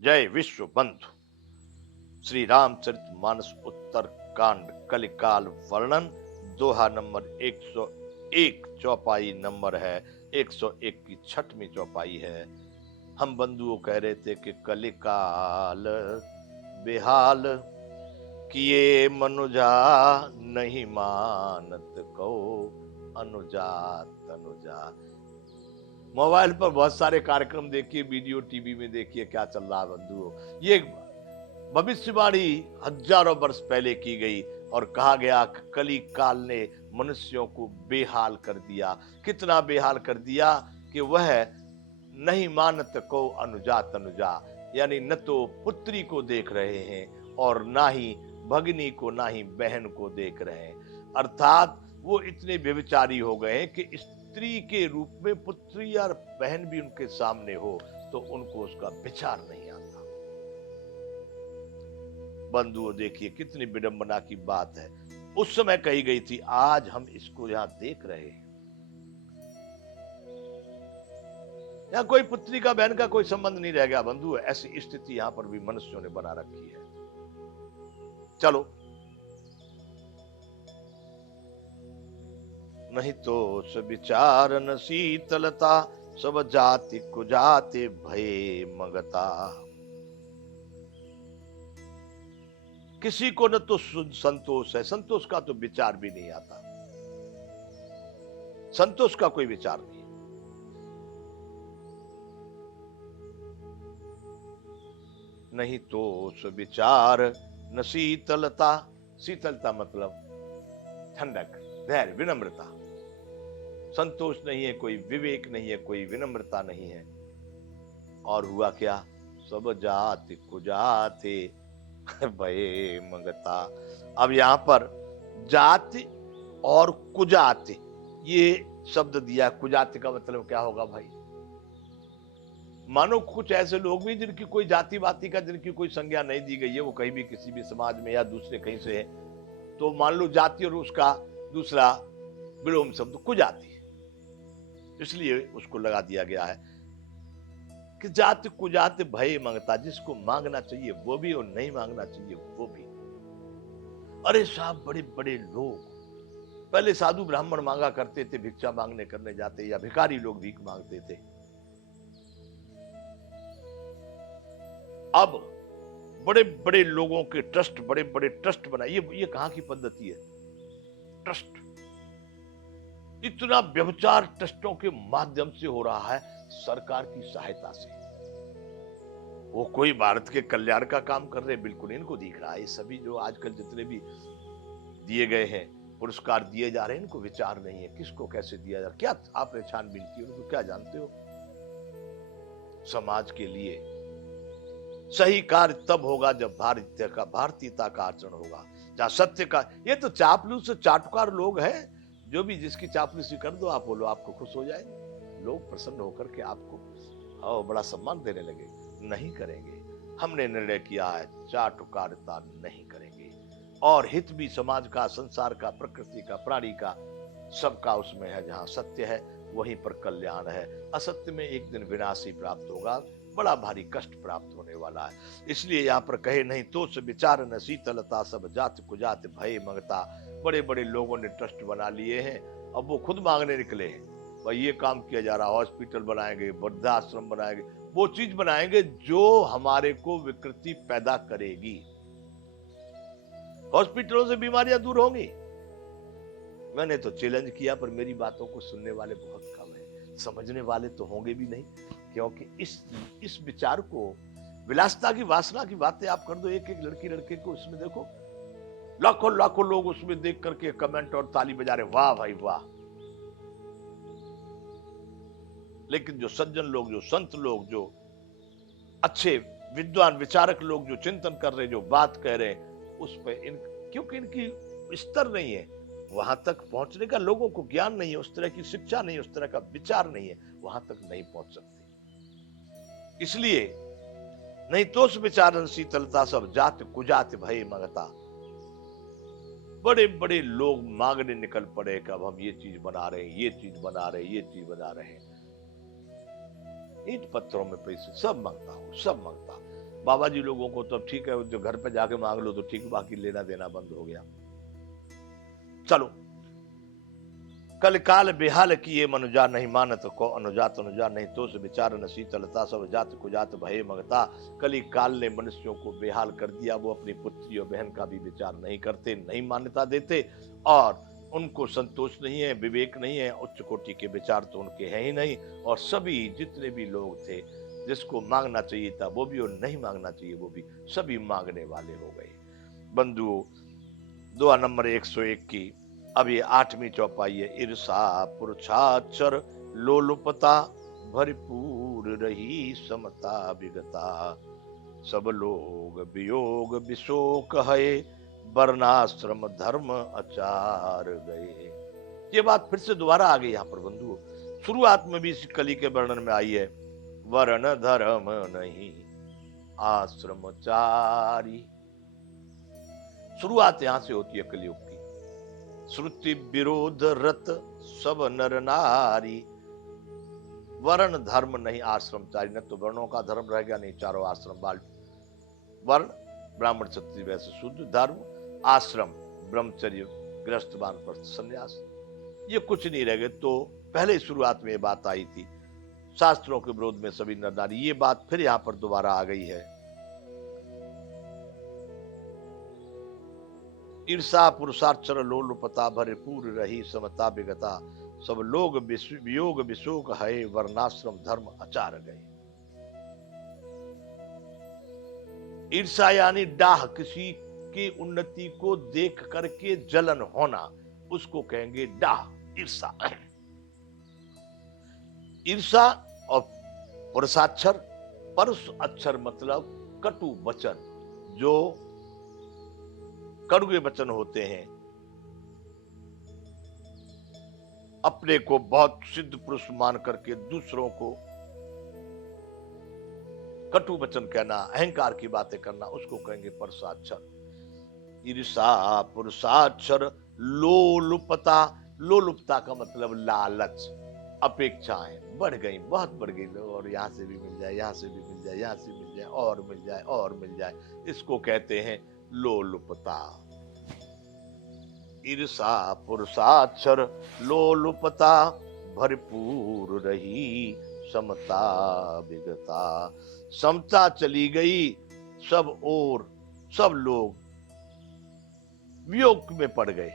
जय विश्व बंधु। श्री रामचरितमानस उत्तर कांड कलिकाल वर्णन, दोहा नंबर 101, चौपाई नंबर है 101 की छठवीं चौपाई है। हम बंधुओं कह रहे थे कि कलिकाल बेहाल किए मनुजा, नहीं मानत को अनुजा तनुजा। मोबाइल पर बहुत सारे कार्यक्रम देखिए, वीडियो टीवी में देखिए क्या चल रहा है बंधुओं। ये भविष्यवाणी हजारों वर्ष पहले की गई और कहा गया कि कली काल ने मनुष्यों को बेहाल कर दिया। कितना बेहाल कर दिया कि वह नहीं मानत को अनुजा तनुजा, यानी न तो पुत्री को देख रहे हैं और ना ही भगिनी को, ना ही बहन को देख रहे हैं। अर्थात वो इतने व्यभिचारी हो गए हैं कि स्त्री के रूप में पुत्री या बहन भी उनके सामने हो तो उनको उसका विचार नहीं आता। बंधुओं देखिए कितनी विडंबना की बात है, उस समय कही गई थी, आज हम इसको यहां देख रहे हैं। यहां कोई पुत्री का बहन का कोई संबंध नहीं रह गया बंधु। ऐसी स्थिति यहां पर भी मनुष्यों ने बना रखी है। चलो, नहीं तो विचारन शीतलता, सब जाति कुजाति भय मगता। किसी को न तो संतोष है, संतोष का तो विचार भी नहीं आता, संतोष का कोई विचार नहीं। नहीं तो विचार न शीतलता, शीतलता मतलब ठंडक, धैर्य, विनम्रता। संतोष नहीं है, कोई विवेक नहीं है, कोई विनम्रता नहीं है। और हुआ क्या, सब जाति कुजाति भय मंगता। अब यहां पर जाति और कुजाति ये शब्द दिया। कुजाति का मतलब क्या होगा भाई? मानो कुछ ऐसे लोग भी जिनकी कोई जाति वाति का, जिनकी कोई संज्ञा नहीं दी गई है, वो कहीं भी किसी भी समाज में या दूसरे कहीं से है, तो मान लो जाति और उसका दूसरा विलोम शब्द कुजाति, इसलिए उसको लगा दिया गया है कि जाति कुजाति भय मंगता। जिसको मांगना चाहिए वो भी और नहीं मांगना चाहिए वो भी। अरे साहब, बड़े बड़े लोग पहले साधु ब्राह्मण मांगा करते थे, भिक्षा मांगने करने जाते, या भिखारी लोग भीख मांगते थे। अब बड़े बड़े लोगों के ट्रस्ट, बड़े बड़े ट्रस्ट बनाए। ये कहां की पद्धति है? ट्रस्ट, इतना व्यभिचार ट्रस्टों के माध्यम से हो रहा है, सरकार की सहायता से। वो कोई भारत के कल्याण का काम कर रहे, बिल्कुल इनको दिख रहा है। ये सभी जो आजकल जितने भी दिए गए हैं, पुरस्कार दिए जा रहे हैं, इनको विचार नहीं है किसको कैसे दिया जा रहा। क्या आपने छानबीन की? उनको क्या जानते हो? समाज के लिए सही कार्य तब होगा जब भारतीयता का आचरण होगा, जहां सत्य का। ये तो चापलूस चाटुकार लोग हैं, जो भी जिसकी चापलूसी कर दो आप, बोलो आपको खुश हो जाएंगे, लोग प्रसन्न होकर के आपको बड़ा सम्मान देने लगे। नहीं करेंगे। हमने निर्णय किया है चाटुकारिता नहीं करेंगे, और हित भी समाज का, संसार का, प्रकृति का, प्राणी का, सबका उसमें है। जहां सत्य है वहीं पर कल्याण है। असत्य में एक दिन विनाश ही प्राप्त होगा, बड़ा भारी कष्ट प्राप्त होने वाला है। इसलिए यहाँ पर कहे, नहीं तो विचार न शीतलता, सब जाति कुजाति भय मंगता। बड़े बड़े लोगों ने ट्रस्ट बना लिए हैं, अब वो खुद मांगने निकले हैं। भाई ये काम किया जा रहा, हॉस्पिटल बनाएंगे, वृद्धाश्रम बनाएंगे, वो चीज बनाएंगे जो हमारे को विकृति पैदा करेगी। हॉस्पिटलों से बीमारियां दूर होंगी। मैंने तो चैलेंज किया, पर मेरी बातों को सुनने वाले बहुत कम है, समझने वाले तो होंगे भी नहीं। क्योंकि इस विचार को, विलासता की वासना की बातें आप कर दो एक एक लड़की लड़के को, उसमें देखो लाखों लाखों लोग उसमें देख करके कमेंट और ताली बजा रहे, वाह भाई वाह। लेकिन जो सज्जन लोग, जो संत लोग, जो अच्छे विद्वान विचारक लोग, जो चिंतन कर रहे, जो बात कह रहे, उस पर क्योंकि इनकी स्तर नहीं है, वहां तक पहुंचने का लोगों को ज्ञान नहीं है, उस तरह की शिक्षा नहीं है, उस तरह का विचार नहीं है, वहां तक नहीं पहुंच सकती। इसलिए नहीं तो विचारन शीतलता, सब जाति कुजाति भय मंगता। बड़े बड़े लोग मांगने निकल पड़े कि अब हम ये चीज बना रहे हैं, ये चीज बना रहे हैं, ये चीज बना रहे हैं। ईंट पत्थरों में पैसे, सब मांगता हूं, सब मांगता। बाबा जी लोगों को तो अब ठीक है, जो घर पे जाके मांग लो तो ठीक, बाकी लेना देना बंद हो गया। चलो, कल काल बेहाल किए मनुजा, नहीं मानत को अनुजात अनुजा, नहीं तो से विचार न शीतलता, सब जात कुजात भय मगता। कली काल ने मनुष्यों को बेहाल कर दिया, वो अपनी पुत्री और बहन का भी विचार नहीं करते, नहीं मान्यता देते, और उनको संतोष नहीं है, विवेक नहीं है, उच्च कोटि के विचार तो उनके हैं ही नहीं। और सभी जितने भी लोग थे, जिसको मांगना चाहिए था वो भी, और नहीं मांगना चाहिए वो भी, सभी मांगने वाले हो गए। बंधुओं, दुआ नंबर 101 की अब ये 8वीं चौपाई है। ईर्षा पुरुषाक्षर लोलुपता, भरपूर रही समता विगता, सब लोग वियोग विशोक है, वर्णाश्रम धर्म आचार गए। ये बात फिर से दोबारा आ गई यहाँ पर बंधुओं। शुरुआत में भी इस कली के वर्णन में आई है, वर्ण धर्म नहीं आश्रमचारी। शुरुआत यहां से होती है कलयुग की। श्रुति विरोध रत सब नर नारी, वर्ण धर्म नहीं आश्रमचारी। न तो वर्णों का धर्म रह गया, नहीं चारों आश्रम बाल वर्ण, ब्राह्मण क्षत्रिय वैश्य शुद्ध, धर्म आश्रम ब्रह्मचर्य गृहस्थ वानप्रस्थ संन्यास, ये कुछ नहीं रह गए। तो पहले शुरुआत में ये बात आई थी, शास्त्रों के विरोध में सभी नर नारी, ये बात फिर यहां पर दोबारा आ गई है। ईर्षा पुरुषाक्षर लोलुपता, भरपूर रही समता विगता, सब लोग वियोग विशोक है, वर्णाश्रम धर्म आचार गए। ईर्षा यानी डाह, किसी की उन्नति को देख करके जलन होना, उसको कहेंगे डाह, ईर्षा। ईर्षा और पुरुषाक्षर, परुष अक्षर मतलब कटु वचन, जो कड़वे वचन होते हैं। अपने को बहुत सिद्ध पुरुष मान करके दूसरों को कटु वचन कहना, अहंकार की बातें करना, उसको कहेंगे पुरुषाक्षर। ईर्षा पुरुषाक्षर लोलुपता, लोलुपता का मतलब लालच, अपेक्षाएं बढ़ गई, बहुत बढ़ गई, और यहां से भी मिल जाए, यहां से भी मिल जाए, यहां से भी मिल जाए, और मिल जाए, और मिल जाए, इसको कहते हैं लोलुपता। ईर्षा पुरुषाक्षर लोलुपता, भरपूर रही समता विगता, समता चली गई सब ओर, सब लोग वियोग में पड़ गए।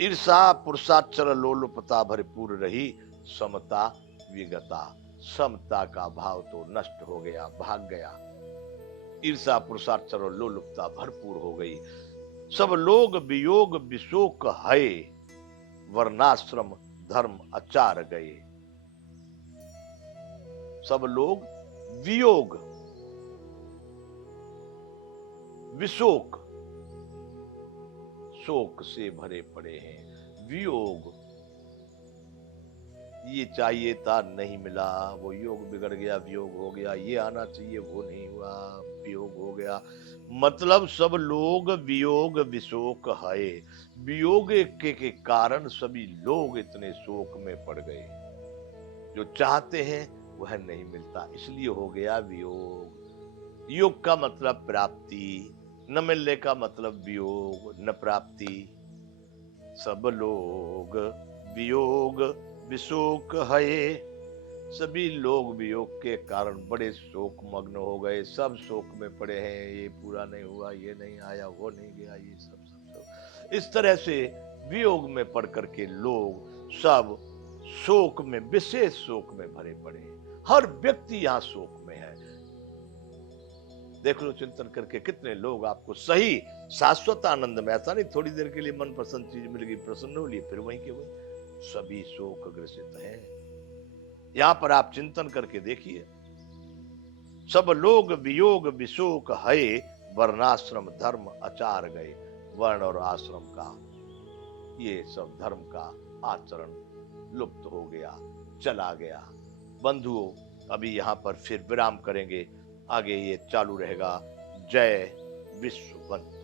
ईर्षा पुरुषाक्षर लोलुपता, भरपूर रही समता विगता, समता का भाव तो नष्ट हो गया, भाग गया। ईर्षा पुरुषाक्षर और लोलुपता भरपूर हो गई। सब लोग वियोग विशोक है, वर्णाश्रम धर्म आचार गए। सब लोग वियोग विशोक, शोक से भरे पड़े हैं। वियोग, ये चाहिए था नहीं मिला, वो योग बिगड़ गया, वियोग हो गया, ये आना चाहिए वो नहीं हुआ, वियोग हो गया। मतलब सब लोग वियोग विशोक है, वियोग के कारण सभी लोग इतने शोक में पड़ गए, जो चाहते हैं वह नहीं मिलता, इसलिए हो गया वियोग। योग का मतलब प्राप्ति, न मिलने का मतलब वियोग, न प्राप्ति। सब लोग वियोग विशोक है, सभी लोग वियोग के कारण बड़े शोक मग्न हो गए, सब शोक में पड़े हैं, ये पूरा नहीं हुआ, ये नहीं आया, वो नहीं गया, ये सब सब सब इस तरह से वियोग में पड़ करके लोग सब शोक में, विशेष शोक में भरे पड़े हैं। हर व्यक्ति यहाँ शोक में है। देख लो चिंतन करके, कितने लोग आपको सही शाश्वत आनंद में, ऐसा नहीं थोड़ी देर के लिए मन पसंद चीज मिल गई, प्रसन्न हो लिए, फिर वहीं के वहीं सभी शोक ग्रसित हैं। यहां पर आप चिंतन करके देखिए, सब लोग वियोग विशोक है, वर्णाश्रम धर्म आचार गए। वर्ण और आश्रम का, ये सब धर्म का आचरण लुप्त हो गया, चला गया। बंधुओं, अभी यहां पर फिर विराम करेंगे, आगे ये चालू रहेगा। जय विश्व बंधु।